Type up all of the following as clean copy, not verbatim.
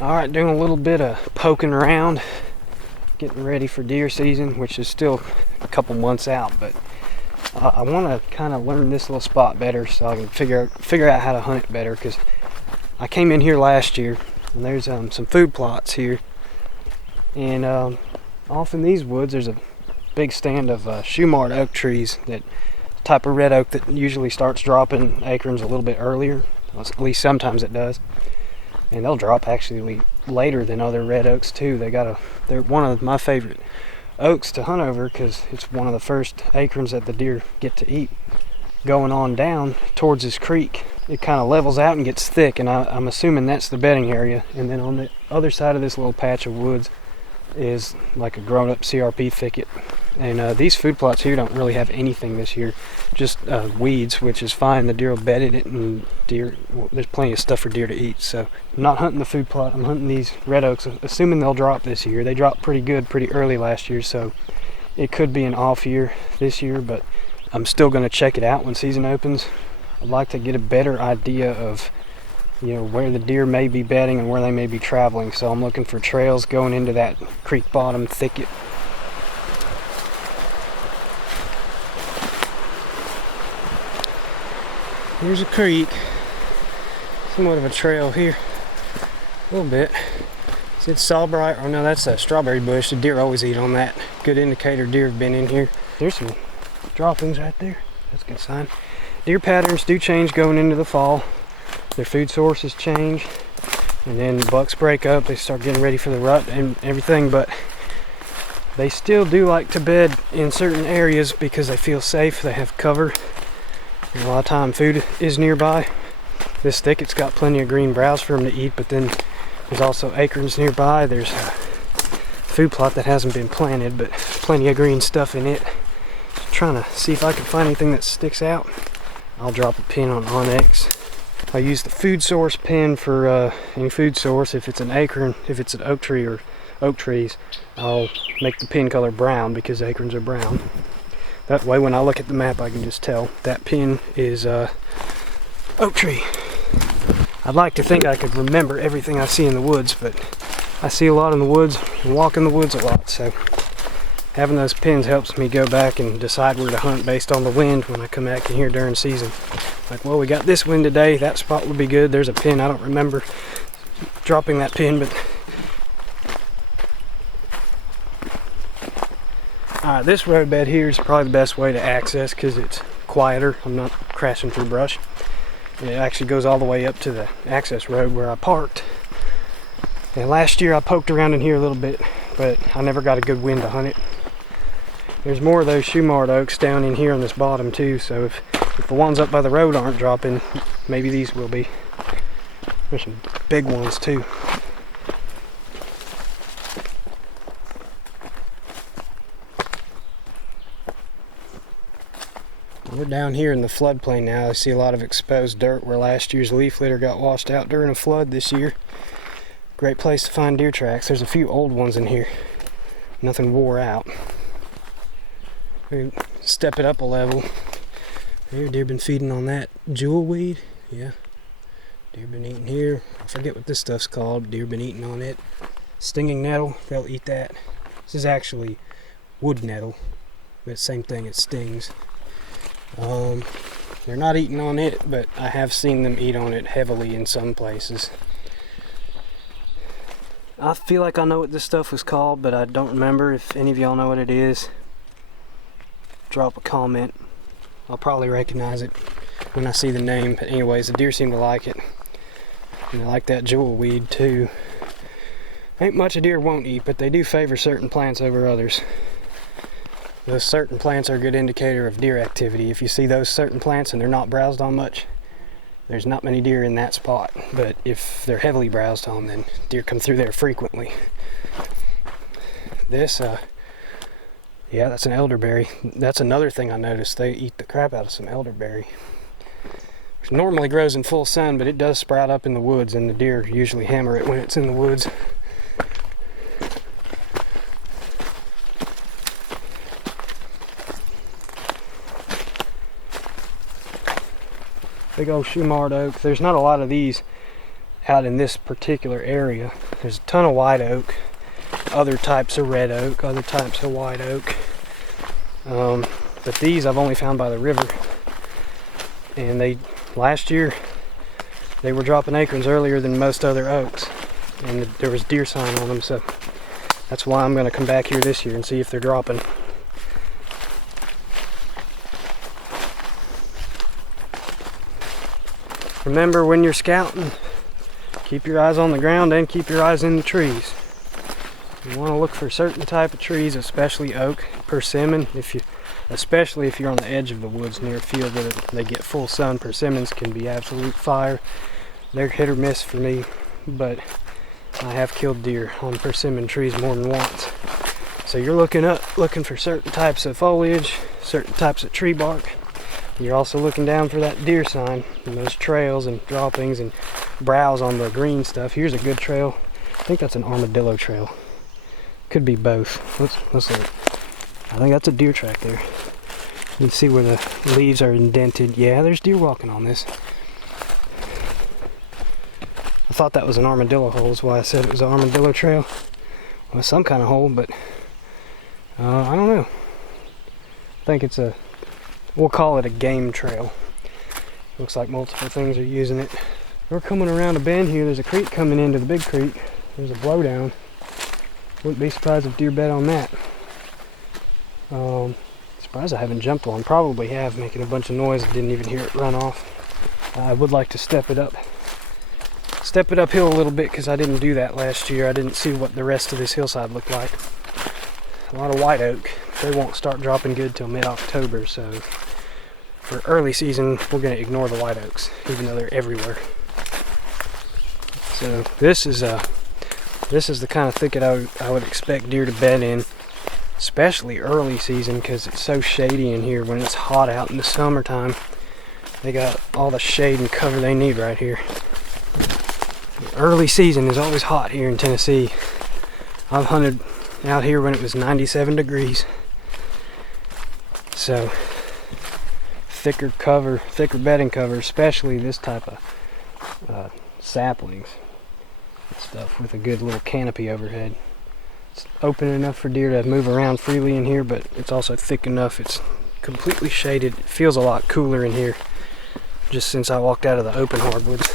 Alright, doing a little bit of poking around, getting ready for deer season, which is still a couple months out, but I want to kind of learn this little spot better so I can figure out how to hunt it better, because I came in here last year and there's some food plots here, and off in these woods there's a big stand of Shumard oak trees, that type of red oak that usually starts dropping acorns a little bit earlier, at least sometimes it does. And they'll drop actually later than other red oaks too. They're one of my favorite oaks to hunt over, because it's one of the first acorns that the deer get to eat. Going on down towards this creek, it kind of levels out and gets thick, and I'm assuming that's the bedding area. And then on the other side of this little patch of woods is like a grown-up CRP thicket. And these food plots here don't really have anything this year, just weeds, which is fine. The deer will bed in it, and there's plenty of stuff for deer to eat. So I'm not hunting the food plot, I'm hunting these red oaks, assuming they'll drop this year. They dropped pretty good pretty early last year, so it could be an off year this year, but I'm still going to check it out when season opens. I'd like to get a better idea of where the deer may be bedding and where they may be traveling. So I'm looking for trails going into that creek bottom thicket. Here's a creek, somewhat of a trail here, a little bit. It's sawbriar, oh no, that's a strawberry bush. The deer always eat on that. Good indicator deer have been in here. There's some droppings right there, that's a good sign. Deer patterns do change going into the fall. Their food sources change, and then bucks break up, they start getting ready for the rut and everything, but they still do like to bed in certain areas because they feel safe, they have cover. And a lot of time food is nearby. This thicket's got plenty of green browse for them to eat, but then there's also acorns nearby. There's a food plot that hasn't been planted, but plenty of green stuff in it. Just trying to see if I can find anything that sticks out. I'll drop a pin on Onyx. I use the food source pin for any food source. If it's an acorn, if it's an oak tree or oak trees, I'll make the pin color brown because acorns are brown. That way when I look at the map I can just tell that pin is oak tree. I'd like to think I could remember everything I see in the woods, but I see a lot in the woods and walk in the woods a lot, so having those pins helps me go back and decide where to hunt based on the wind when I come back in here during season. Like, well, we got this wind today, that spot would be good. There's a pin, I don't remember dropping that pin, but alright, this roadbed here is probably the best way to access because it's quieter. I'm not crashing through brush. It actually goes all the way up to the access road where I parked. And last year I poked around in here a little bit, but I never got a good wind to hunt it. There's more of those Shumard oaks down in here on this bottom too, so if the ones up by the road aren't dropping, maybe these will be. There's some big ones too. We're down here in the floodplain now. I see a lot of exposed dirt where last year's leaf litter got washed out during a flood this year. Great place to find deer tracks. There's a few old ones in here. Nothing wore out. We step it up a level. Here, deer been feeding on that jewel weed. Yeah. Deer been eating here. I forget what this stuff's called. Deer been eating on it. Stinging nettle, they'll eat that. This is actually wood nettle, but same thing, it stings. They're not eating on it, but I have seen them eat on it heavily in some places. I feel like I know what this stuff was called, but I don't remember. If any of y'all know what it is, drop a comment. I'll probably recognize it when I see the name. But anyways, the deer seem to like it. And they like that jewel weed too. Ain't much a deer won't eat, but they do favor certain plants over others. Those certain plants are a good indicator of deer activity. If you see those certain plants and they're not browsed on much, there's not many deer in that spot. But if they're heavily browsed on, then deer come through there frequently. This, yeah, that's an elderberry. That's another thing I noticed. They eat the crap out of some elderberry. Which normally grows in full sun, but it does sprout up in the woods, and the deer usually hammer it when it's in the woods. Big old Shumard oak. There's not a lot of these out in this particular area. There's a ton of white oak, other types of red oak, other types of white oak. But these I've only found by the river. And last year, they were dropping acorns earlier than most other oaks. And there was deer sign on them, so that's why I'm gonna come back here this year and see if they're dropping. Remember, when you're scouting, keep your eyes on the ground and keep your eyes in the trees. You want to look for certain type of trees, especially oak, persimmon. Especially if you're on the edge of the woods near a field that they get full sun, persimmons can be absolute fire. They're hit or miss for me, but I have killed deer on persimmon trees more than once. So you're looking for certain types of foliage, certain types of tree bark. You're also looking down for that deer sign and those trails and droppings and browse on the green stuff. Here's a good trail. I think that's an armadillo trail. Could be both. Let's look. I think that's a deer track there. You can see where the leaves are indented. Yeah, there's deer walking on this. I thought that was an armadillo hole, is why I said it was an armadillo trail. Well, some kind of hole, but I don't know. I think we'll call it a game trail. Looks like multiple things are using it. We're coming around a bend here. There's a creek coming into the big creek. There's a blowdown. Wouldn't be surprised if deer bet on that. Surprised I haven't jumped one. Probably have, making a bunch of noise. Didn't even hear it run off. I would like to step it uphill a little bit, because I didn't do that last year. I didn't see what the rest of this hillside looked like. A lot of white oak. They won't start dropping good till mid-October, so for early season we're going to ignore the white oaks, even though they're everywhere. So this is the kind of thicket I would expect deer to bed in, especially early season, because it's so shady in here when it's hot out in the summertime. They got all the shade and cover they need right here. Early season is always hot here in Tennessee. I've hunted out here when it was 97 degrees. So thicker bedding cover, especially this type of saplings stuff with a good little canopy overhead. It's open enough for deer to move around freely in here, but it's also thick enough it's completely shaded. It feels a lot cooler in here just since I walked out of the open hardwoods.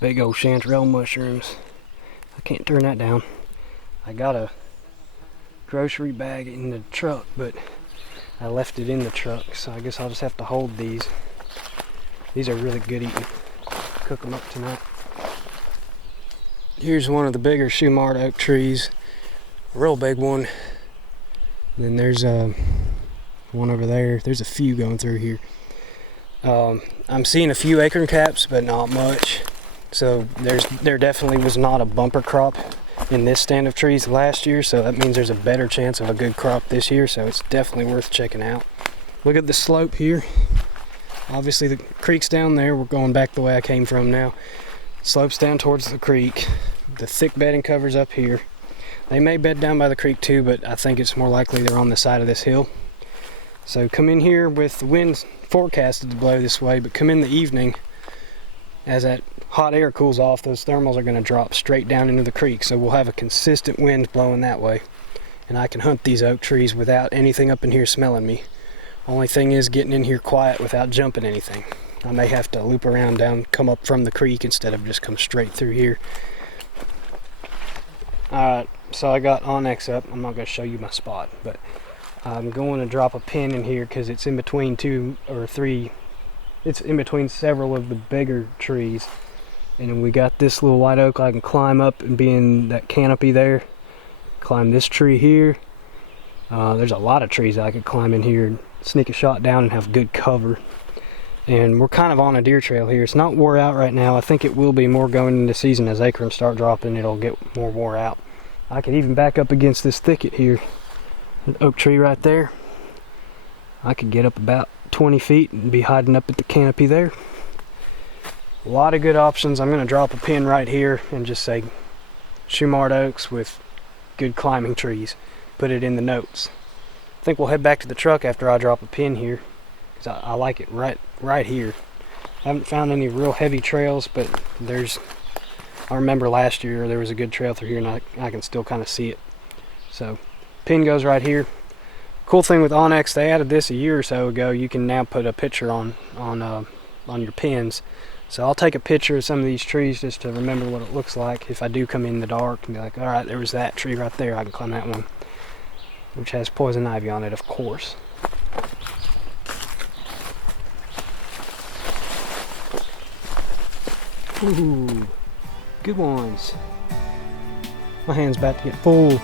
Big old chanterelle mushrooms. I can't turn that down. I got a grocery bag in the truck, but I left it in the truck, so I guess I'll just have to hold these. These are really good eating. Cook them up tonight. Here's one of the bigger Shumard oak trees. A real big one. And then there's one over there. There's a few going through here. I'm seeing a few acorn caps, but not much. So there definitely was not a bumper crop in this stand of trees last year, so that means there's a better chance of a good crop this year, so it's definitely worth checking out. Look at the slope here. Obviously the creek's down there. We're going back the way I came from now. Slopes down towards the creek. The thick bedding cover's up here. They may bed down by the creek too, but I think it's more likely they're on the side of this hill. So come in here with the wind forecasted to blow this way, but come in the evening as that hot air cools off, those thermals are going to drop straight down into the creek, so we'll have a consistent wind blowing that way, and I can hunt these oak trees without anything up in here smelling me. Only thing is getting in here quiet without jumping anything. I may have to loop around down, come up from the creek instead of just come straight through here. Alright, so I got Onyx up. I'm not going to show you my spot, but I'm going to drop a pin in here because it's in between it's in between several of the bigger trees. And then we got this little white oak I can climb up and be in that canopy there. Climb this tree here. There's a lot of trees I could climb in here and sneak a shot down and have good cover. And we're kind of on a deer trail here. It's not wore out right now. I think it will be more going into season. As acorns start dropping, it'll get more wore out. I could even back up against this thicket here. An oak tree right there. I could get up about 20 feet and be hiding up at the canopy there. A lot of good options. I'm going to drop a pin right here and just say Shumard oaks with good climbing trees. Put it in the notes. I think we'll head back to the truck after I drop a pin here. 'cause I like it right here. I haven't found any real heavy trails, but I remember last year there was a good trail through here, and I can still kind of see it. So pin goes right here. Cool thing with onX, they added this a year or so ago. You can now put a picture on your pins. So I'll take a picture of some of these trees just to remember what it looks like if I do come in the dark and be like, all right, there was that tree right there. I can climb that one, which has poison ivy on it, of course. Ooh, good ones. My hand's about to get full.